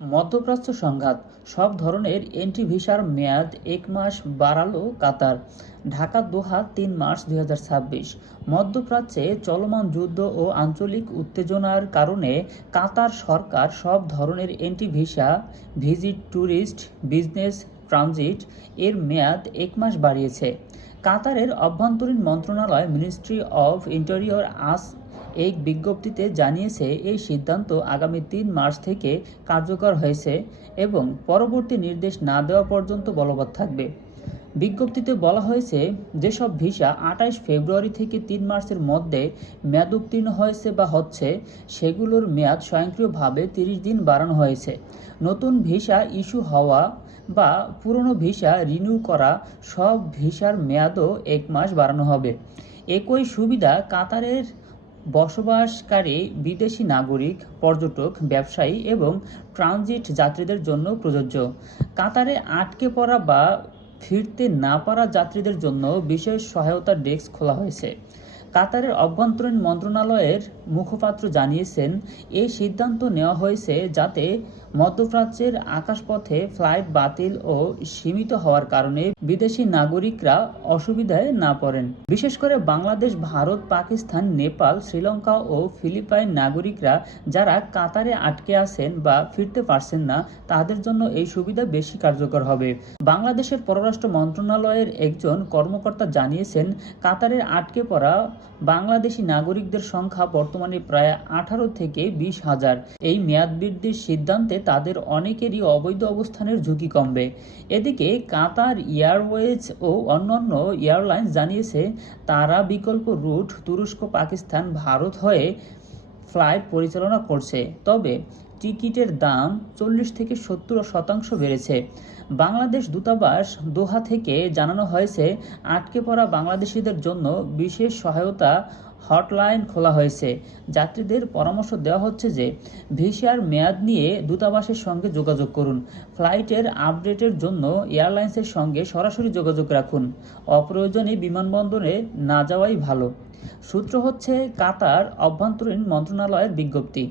মধ্যপ্রাচ্য সংঘাত, সব ধরনের এন্ট্রি ভিসার মেয়াদ ১ মাস বাড়াল কাতার। ঢাকা দোহা ৩ মার্চ ২০২৬। মধ্যপ্রাচ্যে চলমান যুদ্ধ ও আঞ্চলিক উত্তেজনার কারণে কাতার সরকার সব ধরনের entry visa, visit, tourist, business, transit এর মেয়াদ ১ মাস বাড়িয়েছে। কাতারের অভ্যন্তরীণ মন্ত্রণালয় মিনিস্ট্রি অব ইন্টেরিয়র আজ এক বিজ্ঞপ্তিতে জানিয়েছে, এই সিদ্ধান্ত আগামী ৩ মার্চ থেকে কার্যকর হয়েছে এবং পরবর্তী নির্দেশ না দেওয়া পর্যন্ত বলবৎ থাকবে। বিজ্ঞপ্তিতে বলা হয়েছে, যেসব ভিসা ২৮ ফেব্রুয়ারি থেকে ৩ মার্চের মধ্যে মেয়াদ উত্তীর্ণ হয়েছে বা হচ্ছে, সেগুলোর মেয়াদ স্বয়ংক্রিয়ভাবে ৩০ দিন বাড়ানো হয়েছে। নতুন ভিসা ইস্যু হওয়া বা পুরনো ভিসা রিনিউ করা সব ভিসার মেয়াদও ১ মাস বাড়ানো হবে। একই সুবিধা কাতারের বসবাসকারী বিদেশি নাগরিক, পর্যটক, ব্যবসায়ী এবং ট্রানজিট যাত্রীদের জন্য প্রযোজ্য। কাতারে আটকে পড়া বা ফিরতে না পারা যাত্রীদের জন্য বিশেষ সহায়তা ডেস্ক খোলা হয়েছে। কাতারের অভ্যন্তরীণ মন্ত্রণালয়ের মুখপাত্র জানিয়েছেন, এই সিদ্ধান্ত নেওয়া হয়েছে যাতে মধ্যপ্রাচ্যের আকাশপথে ফ্লাইট বাতিল ও সীমিত হওয়ার কারণে বিদেশি নাগরিকরা অসুবিধায় না পড়েন। বিশেষ করে বাংলাদেশ, ভারত, পাকিস্তান, নেপাল, শ্রীলঙ্কা ও ফিলিপাইন নাগরিকরা যারা কাতারে আটকে আছেন বা ফিরতে পারছেন না, তাদের জন্য এই সুবিধা বেশি কার্যকর হবে। বাংলাদেশের পররাষ্ট্র মন্ত্রণালয়ের একজন কর্মকর্তা জানিয়েছেন, কাতারে আটকে পড়া বাংলাদেশি নাগরিকদের সংখ্যা বর্তমানে প্রায় ১৮ থেকে ২০ হাজার। এই মেয়াদ বৃদ্ধির সিদ্ধান্তে তাদের অনেকেরই অবৈধ অবস্থানের ঝুঁকি কমবে। এদিকে কাতার এয়ারওয়েজ ও অন্যান্য এয়ারলাইন্স জানিয়েছে, তারা বিকল্প রুট তুরস্ক, পাকিস্তান, ভারত হয়ে ফ্লাইট পরিচালনা করছে, তবে টিকিটের দাম ৪০ থেকে ৭০% বেড়েছে। বাংলাদেশ দূতাবাস দোহা থেকে জানানো হয়েছে, আটকে পড়া বাংলাদেশিদের জন্য বিশেষ সহায়তা হটলাইন খোলা হয়েছে। যাত্রীদের পরামর্শ দেওয়া হচ্ছে যে, ভিসার মেয়াদ নিয়ে দূতাবাসের সঙ্গে যোগাযোগ করুন। ফ্লাইটের আপডেটের জন্য এয়ারলাইন্সের সঙ্গে সরাসরি যোগাযোগ রাখুন। অপ্রয়োজনে বিমানবন্দরে না যাওয়াই ভালো। সূত্র হচ্ছে কাতার অভ্যন্তরীণ মন্ত্রণালয়ের বিজ্ঞপ্তি।